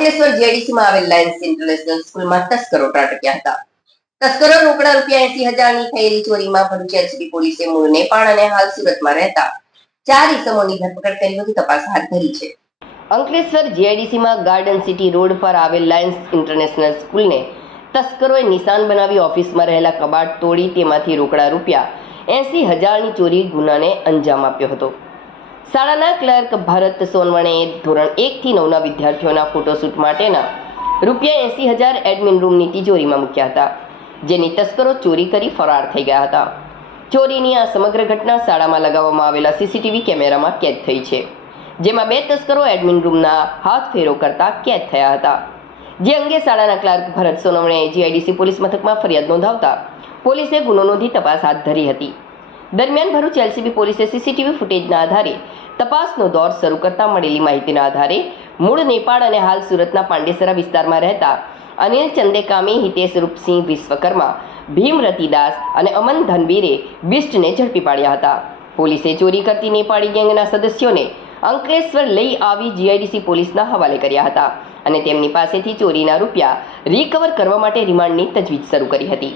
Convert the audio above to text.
અંકલેશ્વર જીઆઈડીસીમાં આવેલ Lions international સ્કૂલમાં તસ્કરો ત્રાટક્યા હતા. તસ્કરો રોકડા રૂપિયા 80,000ની થયેલી ચોરીમાં ભરૂચ એલસીબી પોલીસે મૂળ નેપાળ અને હાલ સુરતમાં રહેતા 4 ઇસમોની ધરપકડ કરી વધુ તપાસ હાથ ધરી છે. અંકલેશ્વર જીઆઈડીસીમાં ગાર્ડન સિટી રોડ પર આવેલ લાયન્સ ઇન્ટરનેશનલ સ્કૂલને તસ્કરોએ નિશાન બનાવી ઓફિસમાં રહેલા કબાટ તોડી તેમાંથી રોકડા રૂપિયા 80,000ની ચોરી ગુનાને અંજામ આપ્યો હતો. શાળાના ક્લર્ક ભરત સોનવણેએ ધોરણ 1 થી 9ના વિદ્યાર્થીઓના ફોટોશૂટ માટેના રૂપિયા 80,000 એડમિન રૂમની તિજોરીમાં મૂક્યા હતા, જેની તસ્કરો ચોરી કરી ફરાર થઈ ગયા હતા. ચોરીની આ સમગ્ર ઘટના શાળામાં લગાવવામાં આવેલા સીસીટીવી કેમેરામાં કેદ થઈ છે, જેમાં 2 તસ્કરો એડમિન રૂમના હાથ ફેરો કરતા કેદ થયા હતા. જે અંગે શાળાના ક્લાર્ક ભરત સોનવણેએ જીઆઈડીસી પોલીસ મથકમાં ફરિયાદ નોંધાવતા પોલીસે ગુનો નોંધી તપાસ હાથ ધરી હતી. દરમિયાન ભરૂચ એલસીબી પોલીસે સીસીટીવી ફૂટેજના આધારે તપાસનો દોર શરૂ કરતા મળેલી માહિતીના આધારે મૂળ નેપાળ અને હાલ સુરતના પાંડેસરા વિસ્તારમાં રહેતા અનિલ ચંદેકામી, હિતેશ રૂપસિંહ વિશ્વકર્મા, ભીમ રતિદાસ અને અમન ધનબીરે બિસ્ટને ઝડપી પાડ્યા હતા. પોલીસે ચોરી કરતી નેપાળી ગેંગના સદસ્યોને અંકલેશ્વર લઈ આવી જીઆઈડીસી પોલીસના હવાલે કર્યા હતા અને તેમની પાસેથી ચોરીના રૂપિયા રિકવર કરવા માટે રિમાન્ડની તજવીજ શરૂ કરી હતી.